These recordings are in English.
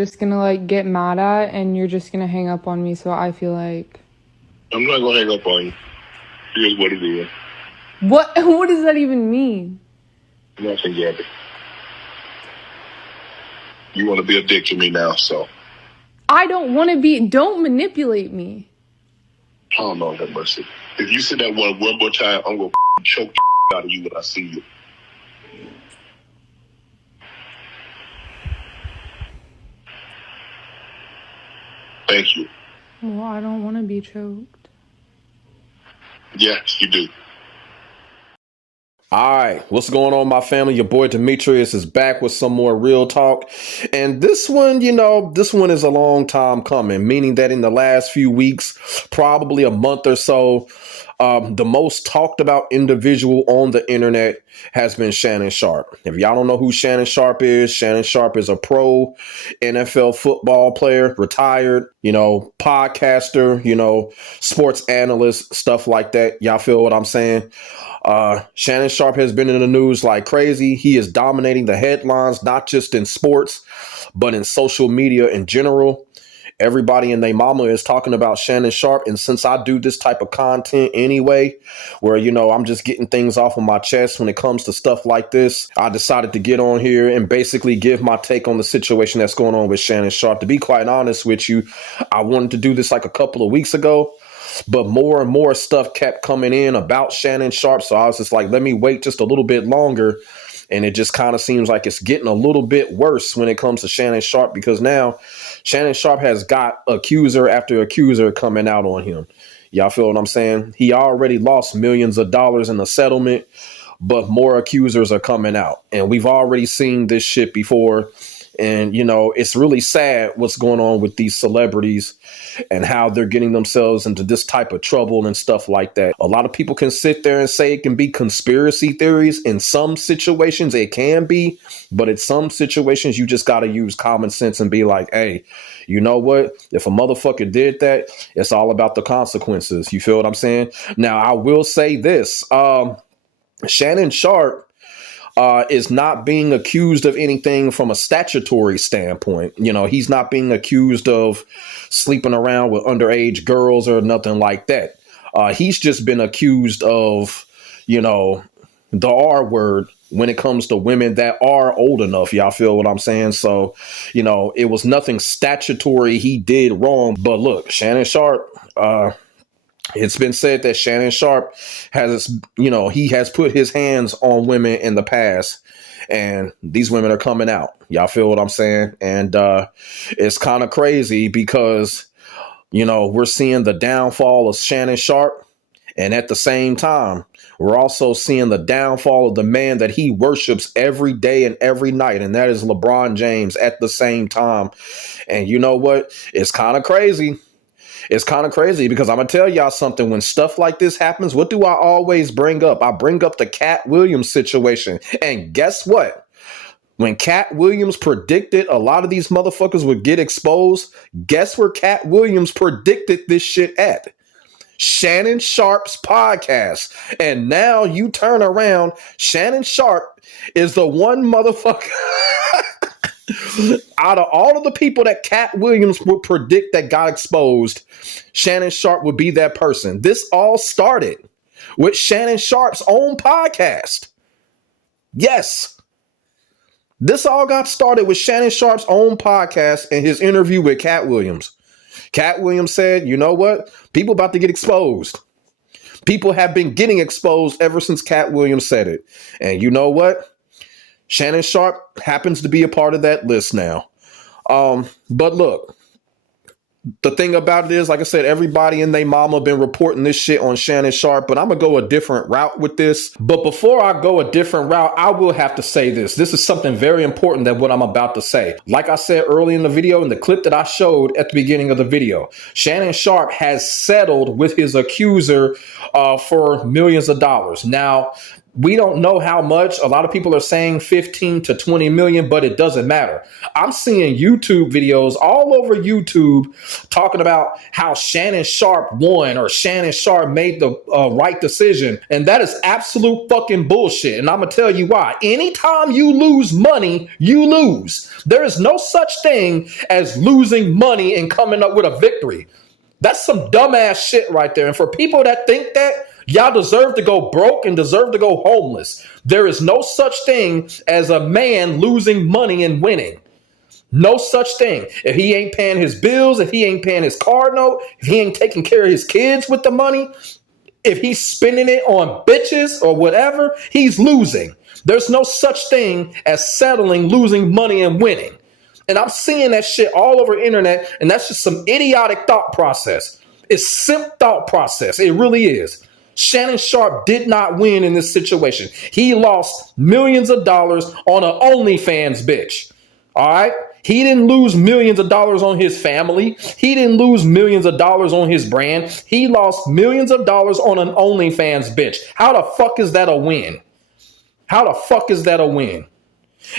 just gonna like get mad at and you're just gonna hang up on me. So I feel like I'm not gonna hang up on you. Here's what it is. what does that even mean? Nothing, Gabby. You want to be a dick to me now, so. I don't want to be. Don't manipulate me. Oh, Lord have mercy. If you say that one more time, I'm gonna choke the out of you when I see you. Thank you. Well, I don't want to be choked. Yes, you do. All right, what's going on, my family? Your boy Demetrius is back with some more real talk. And this one, this one is a long time coming, meaning that in the last few weeks, probably a month or so, the most talked about individual on the internet has been Shannon Sharpe. If y'all don't know who Shannon Sharpe is a pro NFL football player, retired, podcaster, sports analyst, stuff like that. Y'all feel what I'm saying? Shannon Sharpe has been in the news like crazy. He is dominating the headlines, not just in sports, but in social media in general. Everybody and their mama is talking about Shannon Sharpe. And since I do this type of content anyway, where, I'm just getting things off of my chest when it comes to stuff like this, I decided to get on here and basically give my take on the situation that's going on with Shannon Sharpe. To be quite honest with you, I wanted to do this like a couple of weeks ago, but more and more stuff kept coming in about Shannon Sharpe. So I was just like, let me wait just a little bit longer. And it just kind of seems like it's getting a little bit worse when it comes to Shannon Sharpe, because now Shannon Sharpe has got accuser after accuser coming out on him. Y'all feel what I'm saying? He already lost millions of dollars in the settlement, but more accusers are coming out. And we've already seen this shit before. And, it's really sad what's going on with these celebrities and how they're getting themselves into this type of trouble and stuff like that. A lot of people can sit there and say it can be conspiracy theories. In some situations, it can be. But in some situations, you just got to use common sense and be like, hey, you know what? If a motherfucker did that, it's all about the consequences. You feel what I'm saying? Now, I will say this. Shannon Sharpe is not being accused of anything from a statutory standpoint. He's not being accused of sleeping around with underage girls or nothing like that. He's just been accused of, the R word when it comes to women that are old enough. Y'all feel what I'm saying? So, it was nothing statutory he did wrong. But look, Shannon Sharpe, it's been said that Shannon Sharpe has, he has put his hands on women in the past, and these women are coming out. Y'all feel what I'm saying? And it's kind of crazy because, we're seeing the downfall of Shannon Sharpe. And at the same time, we're also seeing the downfall of the man that he worships every day and every night. And that is LeBron James at the same time. And you know what? It's kind of crazy. It's kind of crazy because I'm going to tell y'all something. When stuff like this happens, what do I always bring up? I bring up the Cat Williams situation. And guess what? When Cat Williams predicted a lot of these motherfuckers would get exposed, guess where Cat Williams predicted this shit at? Shannon Sharpe's podcast. And now you turn around, Shannon Sharpe is the one motherfucker out of all of the people that Cat Williams would predict that got exposed, Shannon Sharpe would be that person. This all started with Shannon Sharpe's own podcast. Yes. This all got started with Shannon Sharpe's own podcast and his interview with Cat Williams. Cat Williams said, you know what? People about to get exposed. People have been getting exposed ever since Cat Williams said it. And you know what? Shannon Sharpe happens to be a part of that list now. But look, the thing about it is, like I said, everybody and their mama been reporting this shit on Shannon Sharpe, but I'm going to go a different route with this. But before I go a different route, I will have to say this. This is something very important that what I'm about to say. Like I said early in the video, in the clip that I showed at the beginning of the video, Shannon Sharpe has settled with his accuser for millions of dollars. Now, We don't know how much. A lot of people are saying 15 to 20 million, but it doesn't matter. I'm seeing YouTube videos all over YouTube talking about how Shannon Sharpe won or Shannon Sharpe made the right decision. And that is absolute fucking bullshit. And I'm going to tell you why. Anytime you lose money, you lose. There is no such thing as losing money and coming up with a victory. That's some dumbass shit right there. And for people that think that, y'all deserve to go broke and deserve to go homeless. There is no such thing as a man losing money and winning. No such thing. If he ain't paying his bills, if he ain't paying his car note, if he ain't taking care of his kids with the money, if he's spending it on bitches or whatever, he's losing. There's no such thing as settling, losing money and winning. And I'm seeing that shit all over the internet, and that's just some idiotic thought process. It's simp thought process. It really is. Shannon Sharpe did not win in this situation. He lost millions of dollars on an OnlyFans bitch. All right? He didn't lose millions of dollars on his family. He didn't lose millions of dollars on his brand. He lost millions of dollars on an OnlyFans bitch. How the fuck is that a win? How the fuck is that a win?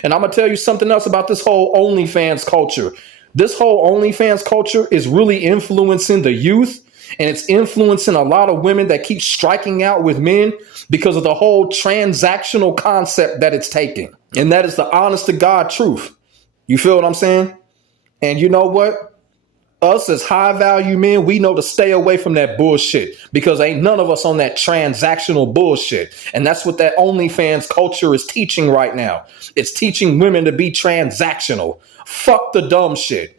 And I'm going to tell you something else about this whole OnlyFans culture. This whole OnlyFans culture is really influencing the youth, and it's influencing a lot of women that keep striking out with men because of the whole transactional concept that it's taking. And that is the honest to God truth. You feel what I'm saying? And you know what? Us as high value men, we know to stay away from that bullshit because ain't none of us on that transactional bullshit. And that's what that OnlyFans culture is teaching right now. It's teaching women to be transactional. Fuck the dumb shit.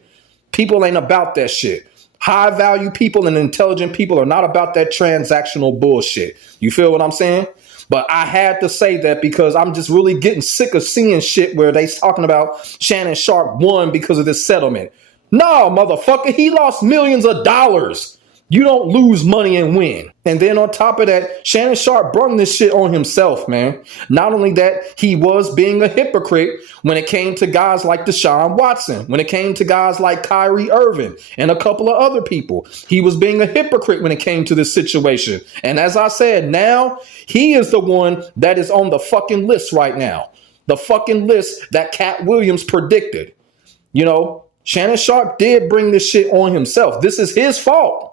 People ain't about that shit. High value people and intelligent people are not about that transactional bullshit. You feel what I'm saying? But I had to say that because I'm just really getting sick of seeing shit where they talking about Shannon Sharpe won because of this settlement. No, motherfucker, he lost millions of dollars. You don't lose money and win. And then on top of that, Shannon Sharpe brung this shit on himself, man. Not only that, he was being a hypocrite when it came to guys like Deshaun Watson, when it came to guys like Kyrie Irving and a couple of other people. He was being a hypocrite when it came to this situation. And as I said, now he is the one that is on the fucking list right now. The fucking list that Cat Williams predicted. You know, Shannon Sharpe did bring this shit on himself. This is his fault.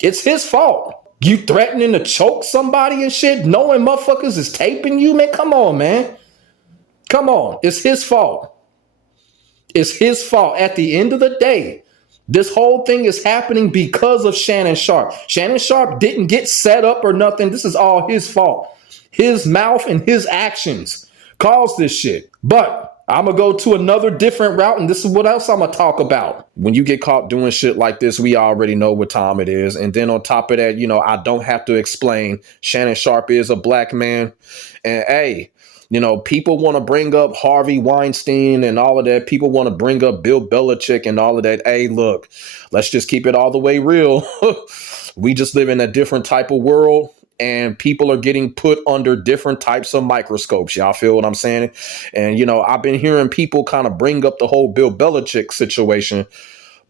It's his fault. You threatening to choke somebody and shit, knowing motherfuckers is taping you, man. Come on, man. Come on. It's his fault. It's his fault. At the end of the day, this whole thing is happening because of Shannon Sharpe. Shannon Sharpe didn't get set up or nothing. This is all his fault. His mouth and his actions caused this shit. But I'm going to go to another different route, and this is what else I'm going to talk about. When you get caught doing shit like this, we already know what time it is. And then on top of that, you know, I don't have to explain Shannon Sharpe is a black man. And hey, you know, people want to bring up Harvey Weinstein and all of that. People want to bring up Bill Belichick and all of that. Hey, look, let's just keep it all the way real. We just live in a different type of world. And people are getting put under different types of microscopes. Y'all feel what I'm saying? And, you know, I've been hearing people kind of bring up the whole Bill Belichick situation.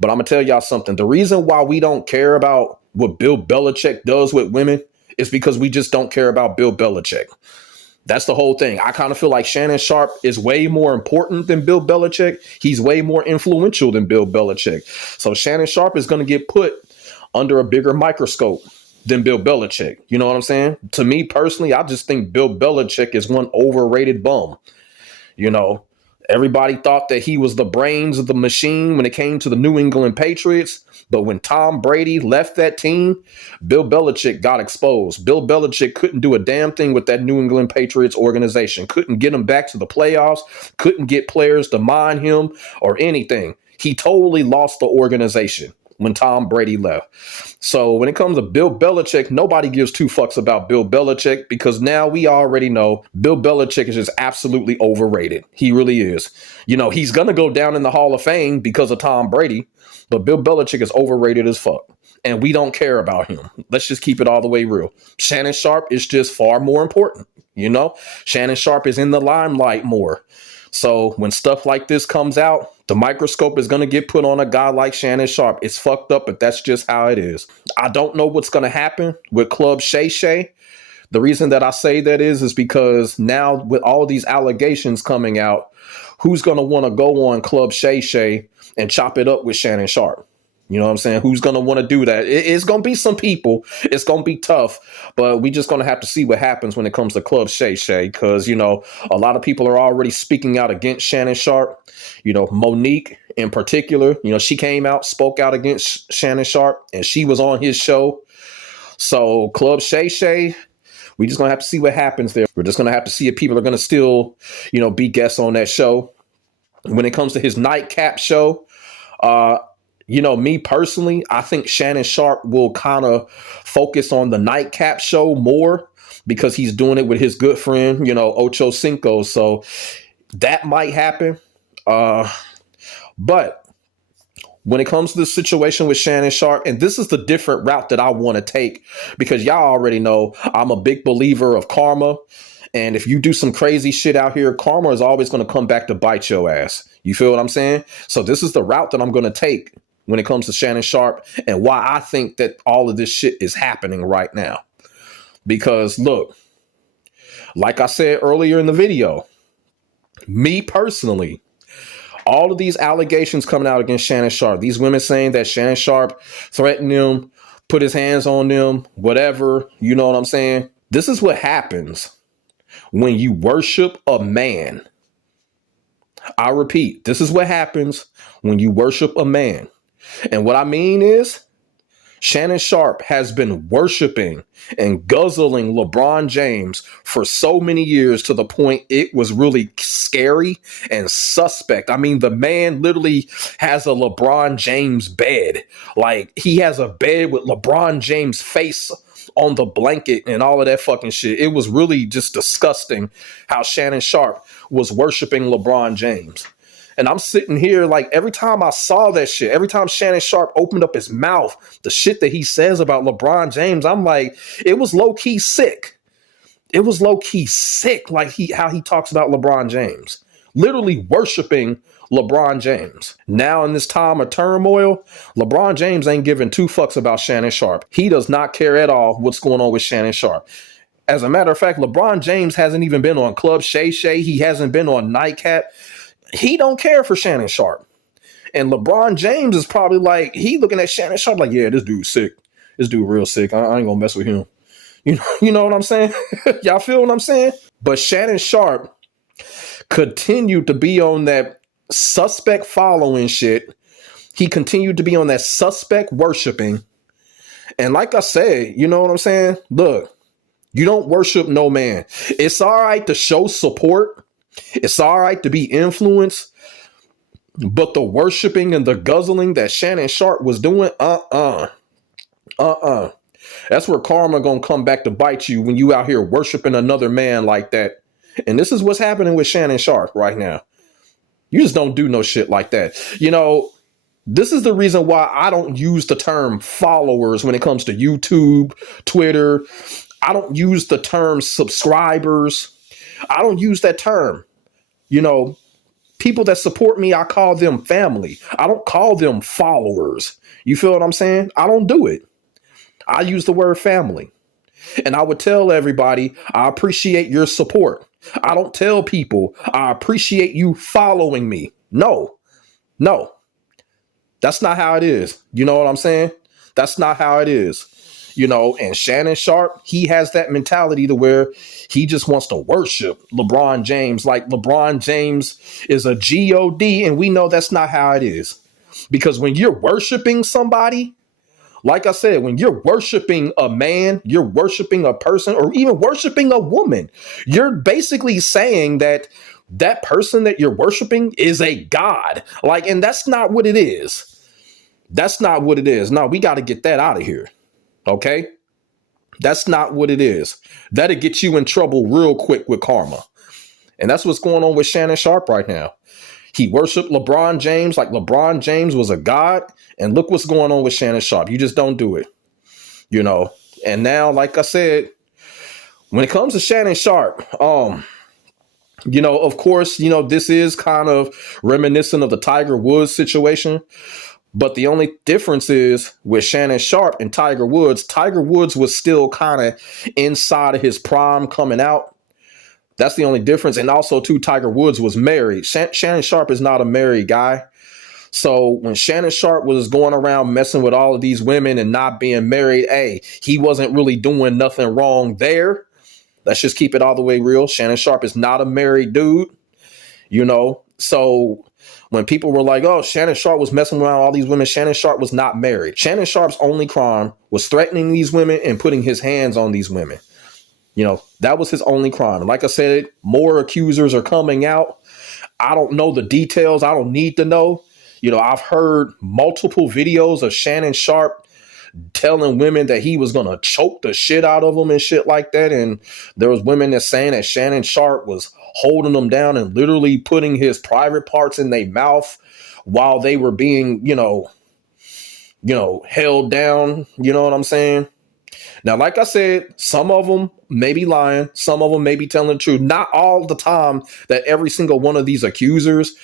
But I'm going to tell y'all something. The reason why we don't care about what Bill Belichick does with women is because we just don't care about Bill Belichick. That's the whole thing. I kind of feel like Shannon Sharpe is way more important than Bill Belichick. He's way more influential than Bill Belichick. So Shannon Sharpe is going to get put under a bigger microscope than Bill Belichick. You know what I'm saying? To me personally, I just think Bill Belichick is one overrated bum. You know, everybody thought that he was the brains of the machine when it came to the New England Patriots. But when Tom Brady left that team, Bill Belichick got exposed. Bill Belichick couldn't do a damn thing with that New England Patriots organization. Couldn't get them back to the playoffs. Couldn't get players to mind him or anything. He totally lost the organization when Tom Brady left. So when it comes to Bill Belichick, nobody gives two fucks about Bill Belichick because now we already know Bill Belichick is just absolutely overrated. He really is. You know, he's going to go down in the Hall of Fame because of Tom Brady, but Bill Belichick is overrated as fuck. And we don't care about him. Let's just keep it all the way real. Shannon Sharpe is just far more important. You know, Shannon Sharpe is in the limelight more. So when stuff like this comes out, the microscope is going to get put on a guy like Shannon Sharpe. It's fucked up, but that's just how it is. I don't know what's going to happen with Club Shay Shay. The reason that I say that is because now with all these allegations coming out, who's going to want to go on Club Shay Shay and chop it up with Shannon Sharp? You know what I'm saying? Who's going to want to do that? It's going to be some people. It's going to be tough, but we just going to have to see what happens when it comes to Club Shay Shay, because, you know, a lot of people are already speaking out against Shannon Sharp. You know, Monique in particular, you know, she came out, spoke out against Shannon Sharp, and she was on his show. So Club Shay Shay, we just going to have to see what happens there. We're just going to have to see if people are going to still, you know, be guests on that show. When it comes to his nightcap show, you know, me personally, I think Shannon Sharp will kind of focus on the nightcap show more because he's doing it with his good friend, you know, Ocho Cinco. So that might happen. But when it comes to the situation with Shannon Sharp, and this is the different route that I want to take, because y'all already know I'm a big believer of karma. And if you do some crazy shit out here, karma is always going to come back to bite your ass. You feel what I'm saying? So this is the route that I'm going to take when it comes to Shannon Sharp and why I think that all of this shit is happening right now. Because look, like I said earlier in the video, me personally, all of these allegations coming out against Shannon Sharp, these women saying that Shannon Sharp threatened them, put his hands on them, whatever, you know what I'm saying? This is what happens when you worship a man. I repeat, this is what happens when you worship a man. And what I mean is, Shannon Sharp has been worshiping and guzzling LeBron James for so many years to the point it was really scary and suspect. I mean, the man literally has a LeBron James bed. Like, he has a bed with LeBron James' face on the blanket and all of that fucking shit. It was really just disgusting how Shannon Sharp was worshiping LeBron James. And I'm sitting here like every time I saw that shit, every time Shannon Sharp opened up his mouth, the shit that he says about LeBron James, I'm like, it was low key sick. It was low key sick, like how he talks about LeBron James, literally worshiping LeBron James. Now in this time of turmoil, LeBron James ain't giving two fucks about Shannon Sharp. He does not care at all what's going on with Shannon Sharp. As a matter of fact, LeBron James hasn't even been on Club Shay Shay. He hasn't been on Nightcap. He don't care for Shannon Sharp. And LeBron James is probably like, he looking at Shannon Sharp like, yeah, this dude's sick. This dude real sick. I ain't gonna mess with him. You know what I'm saying? Y'all feel what I'm saying? But Shannon Sharp continued to be on that suspect following shit. He continued to be on that suspect worshiping. And like I said, you know what I'm saying? Look, you don't worship no man. It's all right to show support. It's all right to be influenced, but the worshiping and the guzzling that Shannon Sharp was doing, that's where karma gonna come back to bite you when you out here worshiping another man like that. And this is what's happening with Shannon Sharp right now. You just don't do no shit like that. You know, this is the reason why I don't use the term followers when it comes to YouTube, Twitter. I don't use the term subscribers. I don't use that term. You know, people that support me, I call them family. I don't call them followers. You feel what I'm saying? I don't do it. I use the word family. And I would tell everybody, I appreciate your support. I don't tell people, I appreciate you following me. No. That's not how it is. You know what I'm saying? That's not how it is. You know, and Shannon Sharp, he has that mentality to where he just wants to worship LeBron James like LeBron James is a God, and we know that's not how it is. Because when you're worshiping somebody, like I said, when you're worshiping a man, you're worshiping a person, or even worshiping a woman, you're basically saying that that person that you're worshiping is a god. Like, and that's not what it is. That's not what it is. No, we got to get that out of here. Okay? That's not what it is. That'll get you in trouble real quick with karma. And that's what's going on with Shannon Sharp right now. He worshiped LeBron James like LeBron James was a god. And look what's going on with Shannon Sharp. You just don't do it. You know? And now, like I said, when it comes to Shannon Sharp, you know, of course, you know, this is kind of reminiscent of the Tiger Woods situation. But the only difference is with Shannon Sharpe and Tiger Woods was still kind of inside of his prime coming out. That's the only difference. And also, too, Tiger Woods was married. Shannon Sharpe is not a married guy. So when Shannon Sharpe was going around messing with all of these women and not being married, hey, he wasn't really doing nothing wrong there. Let's just keep it all the way real. Shannon Sharpe is not a married dude, you know. So when people were like, oh, Shannon Sharpe was messing around all these women, Shannon Sharpe was not married. Shannon Sharpe's only crime was threatening these women and putting his hands on these women. You know, that was his only crime. And like I said, more accusers are coming out. I don't know the details. I don't need to know. You know, I've heard multiple videos of Shannon Sharpe telling women that he was going to choke the shit out of them and shit like that. And there was women that saying that Shannon Sharpe was holding them down and literally putting his private parts in their mouth while they were being, you know, held down. You know what I'm saying? Now, like I said, some of them may be lying. Some of them may be telling the truth. Not all the time that every single one of these accusers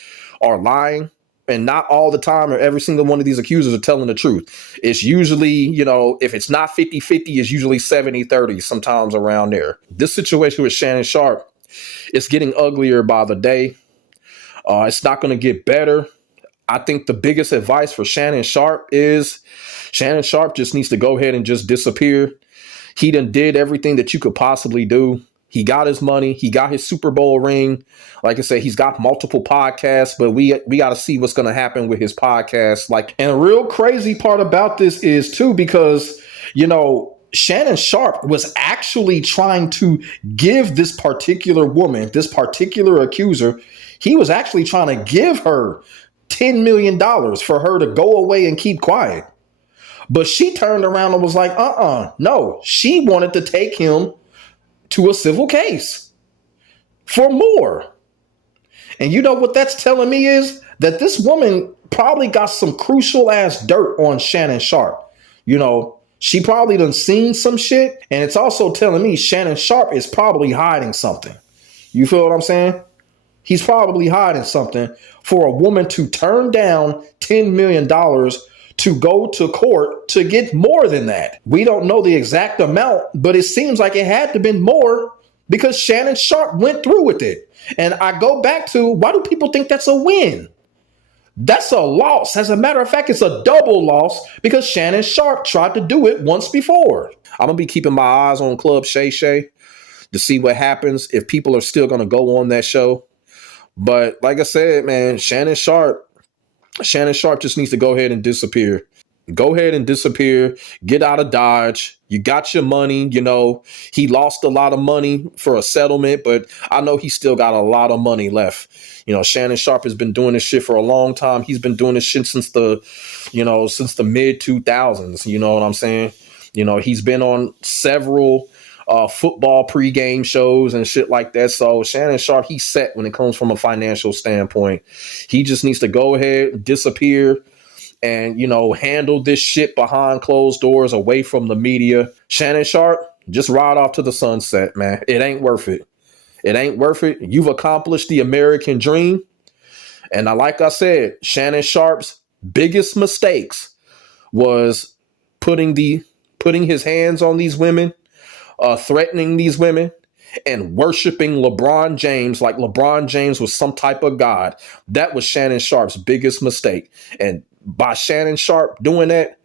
are lying. And not all the time or every single one of these accusers are telling the truth. It's usually, you know, if it's not 50-50, it's usually 70-30, sometimes around there. This situation with Shannon Sharpe, it's getting uglier by the day. It's not going to get better. I think the biggest advice for Shannon Sharpe is Shannon Sharpe just needs to go ahead and just disappear. He done did everything that you could possibly do. He got his money. He got his Super Bowl ring. Like I said, he's got multiple podcasts, but we got to see what's going to happen with his podcast. And a real crazy part about this is too, because, you know, Shannon Sharpe was actually trying to give this particular woman, this particular accuser, he was actually trying to give her $10 million for her to go away and keep quiet. But she turned around and was like, no, she wanted to take him to a civil case for more. And you know what that's telling me is that this woman probably got some crucial ass dirt on Shannon Sharpe. You know, she probably done seen some shit. And it's also telling me Shannon Sharpe is probably hiding something. You feel what I'm saying? He's probably hiding something for a woman to turn down $10 million to go to court to get more than that. We don't know the exact amount, but it seems like it had to have been more because Shannon Sharpe went through with it. And I go back to, why do people think that's a win? That's a loss. As a matter of fact, it's a double loss because Shannon Sharpe tried to do it once before. I'm going to be keeping my eyes on Club Shay Shay to see what happens if people are still going to go on that show. But like I said, man, Shannon Sharpe just needs to go ahead and disappear. Go ahead and disappear. Get out of Dodge. You got your money. You know, he lost a lot of money for a settlement, but I know he still got a lot of money left. You know, Shannon Sharpe has been doing this shit for a long time. He's been doing this shit since the mid 2000s. You know what I'm saying? You know, he's been on several football pregame shows and shit like that. So Shannon Sharpe, he's set when it comes from a financial standpoint. He just needs to go ahead, disappear, and, you know, handle this shit behind closed doors away from the media. Shannon Sharpe, just ride off to the sunset, man. It ain't worth it. It ain't worth it. You've accomplished the American dream. And like I said, Shannon Sharpe's biggest mistakes was putting his hands on these women, threatening these women, and worshiping LeBron James like LeBron James was some type of god. That was Shannon Sharpe's biggest mistake. And by Shannon Sharpe doing that,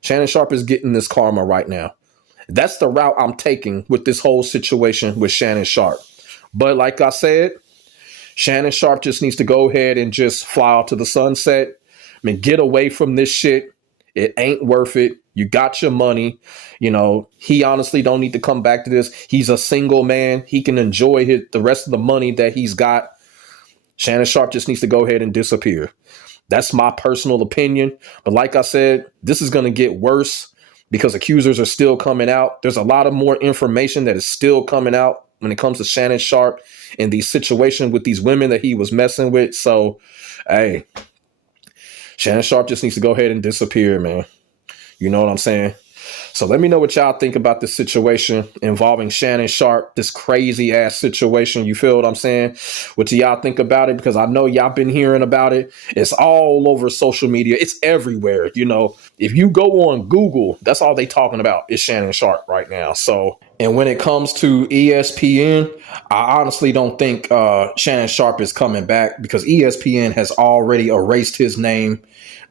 Shannon Sharpe is getting this karma right now. That's the route I'm taking with this whole situation with Shannon Sharpe. But like I said, Shannon Sharpe just needs to go ahead and just fly off to the sunset. I mean, get away from this shit. It ain't worth it. You got your money. You know, he honestly don't need to come back to this. He's a single man. He can enjoy the rest of the money that he's got. Shannon Sharpe just needs to go ahead and disappear. That's my personal opinion. But like I said, this is going to get worse because accusers are still coming out. There's a lot of more information that is still coming out when it comes to Shannon Sharpe and the situation with these women that he was messing with. So, hey, Shannon Sharpe just needs to go ahead and disappear, man. You know what I'm saying? So let me know what y'all think about this situation involving Shannon Sharpe, this crazy ass situation. You feel what I'm saying? What do y'all think about it? Because I know y'all been hearing about it. It's all over social media. It's everywhere. You know, if you go on Google, that's all they talking about is Shannon Sharpe right now. So, and when it comes to ESPN, I honestly don't think Shannon Sharpe is coming back because ESPN has already erased his name.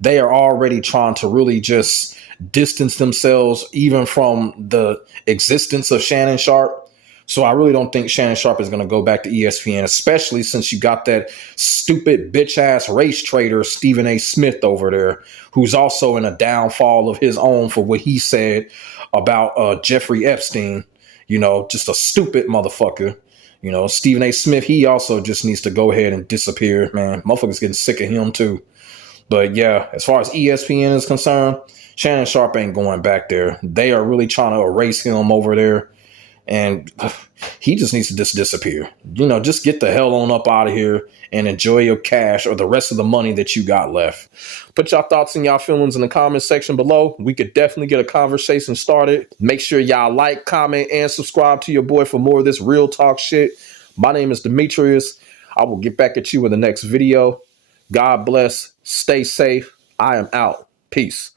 They are already trying to really just distance themselves even from the existence of Shannon Sharpe. So I really don't think Shannon Sharpe is going to go back to ESPN, especially since you got that stupid bitch ass race trader, Stephen A. Smith over there, who's also in a downfall of his own for what he said about Jeffrey Epstein. You know, just a stupid motherfucker. You know, Stephen A. Smith, he also just needs to go ahead and disappear, man. Motherfuckers getting sick of him too. But yeah, as far as ESPN is concerned, Shannon Sharpe ain't going back there. They are really trying to erase him over there. And he just needs to just disappear. You know, just get the hell on up out of here and enjoy your cash or the rest of the money that you got left. Put y'all thoughts and y'all feelings in the comment section below. We could definitely get a conversation started. Make sure y'all like, comment, and subscribe to your boy for more of this real talk shit. My name is Demetrius. I will get back at you in the next video. God bless. Stay safe. I am out. Peace.